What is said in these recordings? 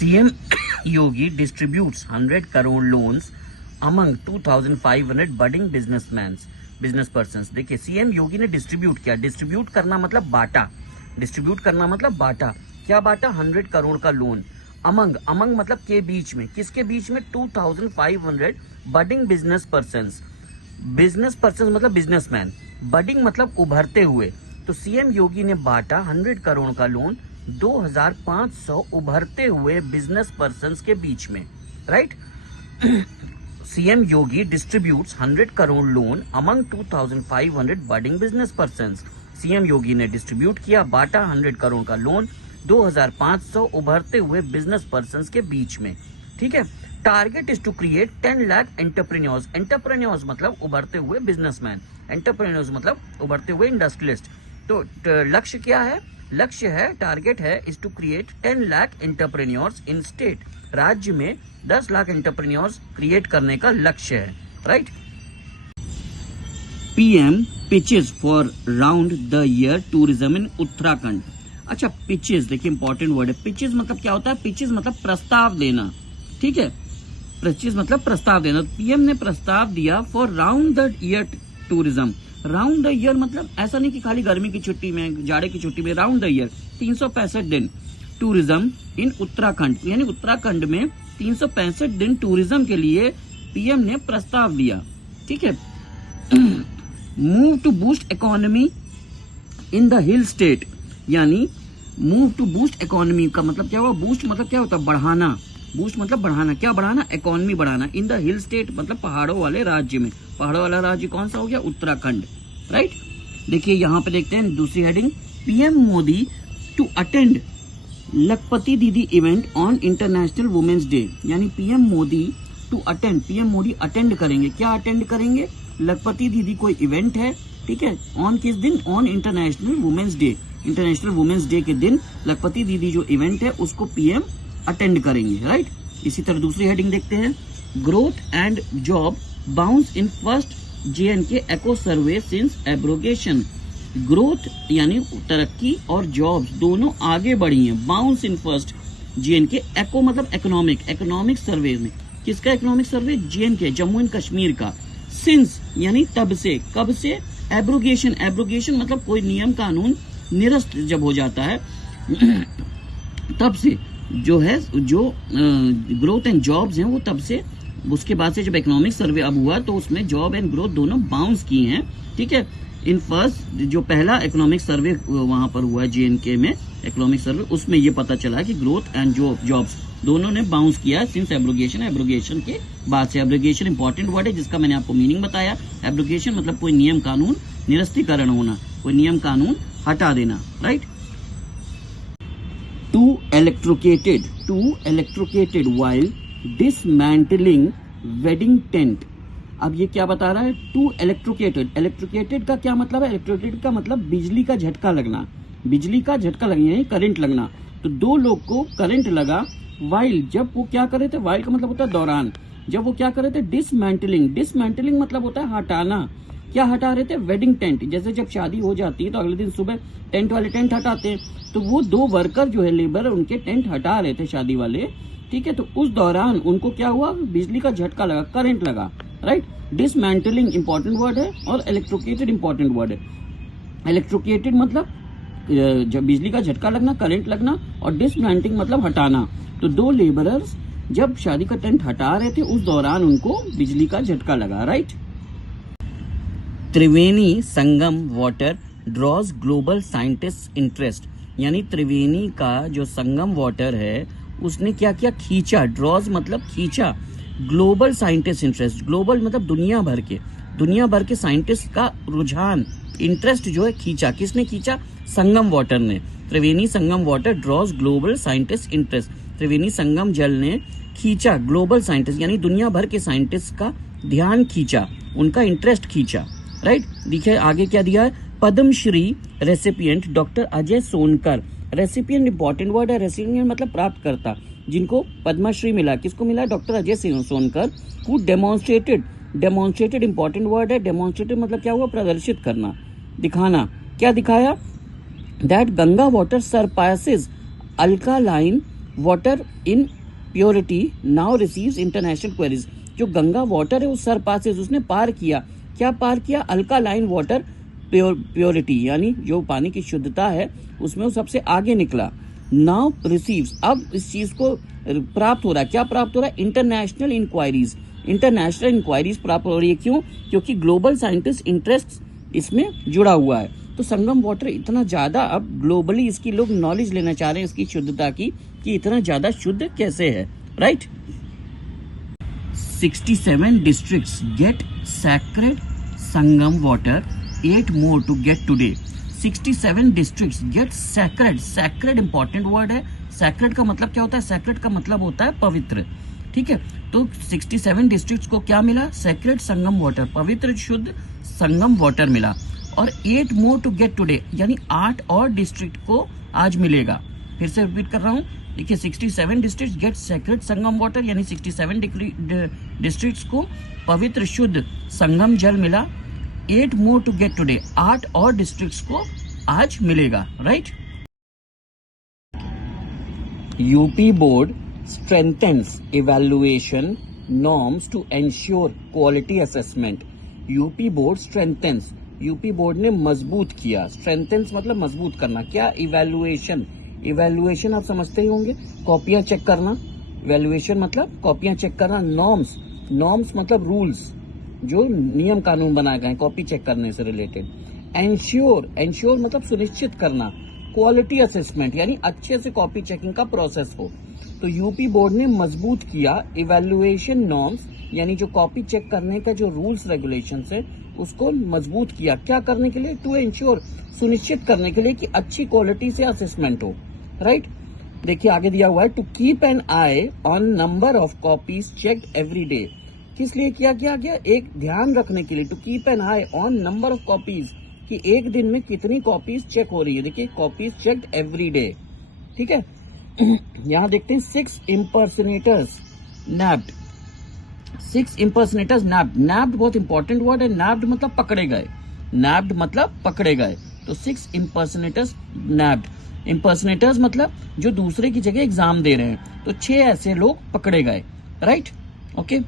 CM Yogi distributes 100 crore loans among 2500 budding business person. देखिए CM Yogi ने distribute किया, डिस्ट्रीब्यूट करना मतलब बांटा, डिस्ट्रीब्यूट करना मतलब बांटा। क्या बांटा? 100 करोड़ का लोन। अमंग, अमंग मतलब के बीच में, किसके बीच में? 2500 बडिंग बिजनेस पर्सन मतलब बिजनेसमैन, बडिंग मतलब उभरते हुए। तो सीएम योगी ने बांटा 100 करोड़ का लोन 2500 उभरते हुए बिजनेस पर्संस के बीच में, right. CM Yogi distributes 100 crore loan among 2500 budding business persons. CM Yogi ने डिस्ट्रीब्यूट किया, बांटा 100 करोड़ का लोन 2500 उभरते हुए बिजनेस पर्संस के बीच में, ठीक है। Target is to create 10 lakh entrepreneurs. Entrepreneurs मतलब उभरते हुए बिजनेसमैन, एंटरप्रेन्योर्स मतलब उभरते हुए इंडस्ट्रियलिस्ट। तो लक्ष्य क्या है? लक्ष्य है, टारगेट है is to create 10 lakh entrepreneurs in state. राज्य में 10 लाख एंटरप्रेन्योर्स क्रिएट करने का लक्ष्य है, right. PM pitches for round the year tourism in Uttarakhand. अच्छा, पिचेस देखिए इंपॉर्टेंट वर्ड है। पिचेस मतलब क्या होता है? पिचेस मतलब प्रस्ताव देना, ठीक है। पिचेस मतलब प्रस्ताव देना। पीएम ने प्रस्ताव दिया for round the year tourism. Round the year मतलब ऐसा नहीं कि खाली गर्मी की छुट्टी में, जाड़े की छुट्टी में, राउंड द ईयर 365 दिन टूरिज्म इन उत्तराखंड, यानी उत्तराखंड में 365 दिन टूरिज्म के लिए पीएम ने प्रस्ताव दिया, ठीक है। Move to boost economy in the hill state, यानी मूव टू बूस्ट इकोनॉमी का मतलब क्या हुआ? बूस्ट मतलब क्या होता है? बढ़ाना। बूस्ट मतलब बढ़ाना। क्या बढ़ाना? इकोनॉमी बढ़ाना। इन द हिल स्टेट मतलब पहाड़ों वाले राज्य में। पहाड़ों वाला राज्य कौन सा हो गया? उत्तराखंड, राइट। देखिए यहां पे देखते हैं दूसरी heading, PM Modi to attend Lakhpati Didi event on international women's day. यानी PM Modi to attend, PM Modi attend करेंगे। क्या अटेंड करेंगे? लखपति दीदी कोई इवेंट है, ठीक है। ऑन किस दिन? On international women's day. International women's day के दिन लखपति दीदी जो इवेंट है उसको पीएम अटेंड करेंगे, राइट। इसी तरह दूसरी हेडिंग देखते हैं, growth and job bounce in first JNK echo survey since abrogation. Growth यानी तरक्की और जॉब्स दोनों आगे बढ़ी हैं। बाउंस इन फर्स्ट जेएनके, एको मतलब इकोनॉमिक सर्वे में। किसका economic survey? JNK, Jammu and Kashmir का। सिंस यानी तब से, कब से? एब्रोगेशन, एब्रोगेशन मतलब कोई नियम कानून निरस्त जब हो जाता है तब से जो है, जो ग्रोथ एंड जॉब्स हैं वो तब से, उसके बाद से जब इकोनॉमिक सर्वे अब हुआ तो उसमें जॉब एंड ग्रोथ दोनों बाउंस किए हैं, ठीक है। इन फर्स्ट जो पहला इकोनॉमिक सर्वे वहां पर हुआ है जेएनके में, इकोनॉमिक सर्वे, उसमें ये पता चला कि ग्रोथ एंड जॉब्स दोनों ने बाउंस किया सिंस एब्रोगेशन। एब्रोगेशन के बाद से, एब्रोगेशन इंपॉर्टेंट वर्ड है जिसका मैंने आपको मीनिंग बताया। एब्रोगेशन मतलब कोई नियम कानून निरस्तीकरण होना, कोई नियम कानून हटा देना, right. To electrocuted while dismantling wedding tent। अब ये क्या बता रहा है? टू electrocuted का क्या मतलब है? electrocuted का मतलब बिजली का झटका लगना, बिजली का झटका लगना यानी करंट लगना। तो दो लोग को करंट लगा while, जब वो क्या कर रहे थे? while का मतलब होता है दौरान। जब वो क्या कर रहे थे? डिसमेंटलिंग मतलब होता है हटाना। क्या हटा रहे थे? Wedding tent. जैसे जब शादी हो जाती है तो अगले दिन सुबह टेंट वाले टेंट हटाते हैं, तो वो दो वर्कर जो है, लेबर, उनके टेंट हटा रहे थे शादी वाले, ठीक है। तो उस दौरान उनको क्या हुआ? बिजली का झटका लगा, करंट लगा, राइट। डिसमेंटलिंग इंपॉर्टेंट वर्ड है और इलेक्ट्रोकेटेड इंपॉर्टेंट वर्ड है। इलेक्ट्रोकेटेड मतलब जब बिजली का झटका लगना, करंट लगना, और डिसमेंटलिंग मतलब हटाना। तो दो लेबरर्स जब शादी का टेंट हटा रहे थे उस दौरान उनको बिजली का झटका लगा, right. Triveni Sangam water draws global scientist interest, यानी त्रिवेणी का जो संगम वाटर है उसने क्या किया? खींचा। ड्रॉज मतलब खींचा, ग्लोबल साइंटिस्ट इंटरेस्ट। ग्लोबल मतलब दुनिया भर के साइंटिस्ट का रुझान, इंटरेस्ट जो है खींचा। किसने खींचा? संगम वाटर ने। Triveni Sangam water draws global scientist interest. Triveni Sangam जल ने खींचा ग्लोबल साइंटिस्ट यानी दुनिया भर के साइंटिस्ट का ध्यान खींचा, उनका इंटरेस्ट खींचा, राइट। देखिए आगे क्या दिया है? Padmashri recipient doctor Ajay Sonkar. Recipient important word है। रेसिपिएंट मतलब प्राप्तकर्ता, जिनको पद्मश्री मिला। किसको मिला? Doctor Ajay Sonkar. Who demonstrated important word है। डेमोन्स्ट्रेटेड मतलब क्या हुआ? प्रदर्शित करना, दिखाना। क्या दिखाया? That Ganga water surpasses alkaline water in purity now receives international queries. जो गंगा वाटर है उस सरपासेस उसने पार किया, क्या पार किया? अल्कालाइन वाटर प्योरिटी, यानी जो पानी की शुद्धता है उसमें वो सबसे आगे निकला। नाउ रिसीव्स, अब इस चीज को प्राप्त हो रहा है, क्या प्राप्त हो रहा है? इंटरनेशनल इंक्वायरीज, इंटरनेशनल इंक्वायरीज प्राप्त हो रही है। क्यों? क्योंकि ग्लोबल साइंटिस्ट इंटरेस्ट इसमें जुड़ा हुआ है। तो संगम वाटर इतना ज्यादा अब ग्लोबली इसकी लोग नॉलेज लेना चाह रहे हैं इसकी शुद्धता की, कि इतना ज्यादा शुद्ध कैसे है, right? 67 districts get sacred Sangam water, 8 more to get today. 67 districts get sacred, sacred important word है। sacred का मतलब क्या होता है? sacred का मतलब होता है पवित्र, ठीक है? तो 67 डिस्ट्रिक्ट्स को क्या मिला? सेक्रेड संगम वाटर, पवित्र शुद्ध संगम वाटर मिला। और 8 मोर टू गेट टुडे, यानी 8 और डिस्ट्रिक्ट को आज मिलेगा। फिर से रिपीट कर रहा हूं, देखिए 67 डिस्ट्रिक्ट गेट सेक्रेड संगम वाटर, यानी 67 डिस्ट्रिक्ट्स को पवित्र शुद्ध संगम जल मिला। 8 मोर टू गेट टुडे, 8 और डिस्ट्रिक्ट्स को आज मिलेगा, right? UP board strengthens evaluation norms to ensure quality assessment. UP board strengthens, UP board ने मजबूत किया। strengthens मतलब मजबूत करना। क्या? इवेल्युएशन, इवेल्युएशन आप समझते ही होंगे, कॉपियां चेक करना। इवेल्युएशन मतलब कॉपियां चेक करना। नॉर्म्स, नॉर्म्स मतलब रूल्स, जो नियम कानून बनाए गए कॉपी चेक करने से रिलेटेड। एंश्योर, एंश्योर मतलब सुनिश्चित करना। क्वालिटी असेसमेंट यानी अच्छे से कॉपी चेकिंग का प्रोसेस हो। तो यूपी बोर्ड ने मजबूत किया इवैल्यूएशन नॉर्म्स, यानी जो कॉपी चेक करने का जो रूल्स रेगुलेशंस है उसको मजबूत किया। क्या करने के लिए? टू एंश्योर, सुनिश्चित करने के लिए कि अच्छी क्वालिटी से असेसमेंट हो, राइट? देखिए आगे दिया हुआ है, to keep an eye on number of copies checked every day. किस लिए किया गया? एक ध्यान रखने के लिए। To keep an eye on number of copies, कि एक दिन में कितनी कॉपीज चेक हो रही है। देखिए कॉपीज चेक्ड एवरी डे, ठीक है? यहां देखते हैं 6 impersonators nabbed, 6 impersonators nabbed। nabbed बहुत इंपॉर्टेंट वर्ड है। nabbed मतलब पकड़े गए, nabbed मतलब पकड़े गए। तो 6 impersonators nabbed, impersonators मतलब जो दूसरे की जगह एग्जाम दे रहे हैं। तो 6 ऐसे लोग पकड़े गए, राइट? ओके।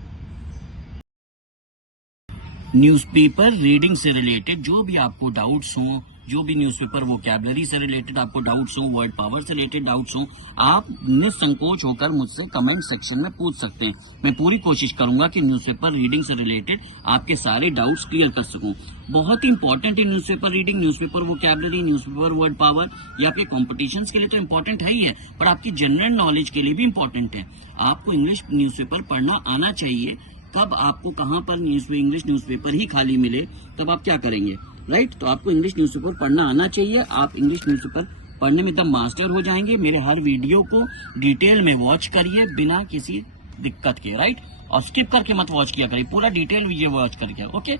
न्यूज़पेपर रीडिंग से रिलेटेड जो भी आपको डाउट्स हों, जो भी न्यूज़पेपर वोकैबुलरी से रिलेटेड आपको डाउट्स हो, वर्ड पावर से रिलेटेड डाउट्स हो, आप निसंकोच होकर मुझसे कमेंट सेक्शन में पूछ सकते हैं। मैं पूरी कोशिश करूंगा कि न्यूज़पेपर रीडिंग से रिलेटेड आपके सारे डाउट्स क्लियर कर सकूं। बहुत ही इंपॉर्टेंट है newspaper reading, newspaper vocabulary, newspaper word power. ये आपके कॉम्पिटिशन्स के लिए तो इंपॉर्टेंट है ही है, पर आपकी जनरल नॉलेज के लिए भी इंपॉर्टेंट है। आपको इंग्लिश न्यूज़पेपर पढ़ना आना चाहिए। कब आपको कहां पर इंग्लिश न्यूज़पेपर ही खाली मिले तब आप क्या करेंगे, राइट? तो आपको इंग्लिश न्यूज़पेपर पढ़ना आना चाहिए। आप इंग्लिश न्यूज़पेपर पढ़ने में एकदम मास्टर हो जाएंगे। मेरे हर वीडियो को डिटेल में वॉच करिए बिना किसी दिक्कत के, राइट? और स्किप करके मत वॉच किया करिए, पूरा डिटेल वीडियो वॉच करके, ओके?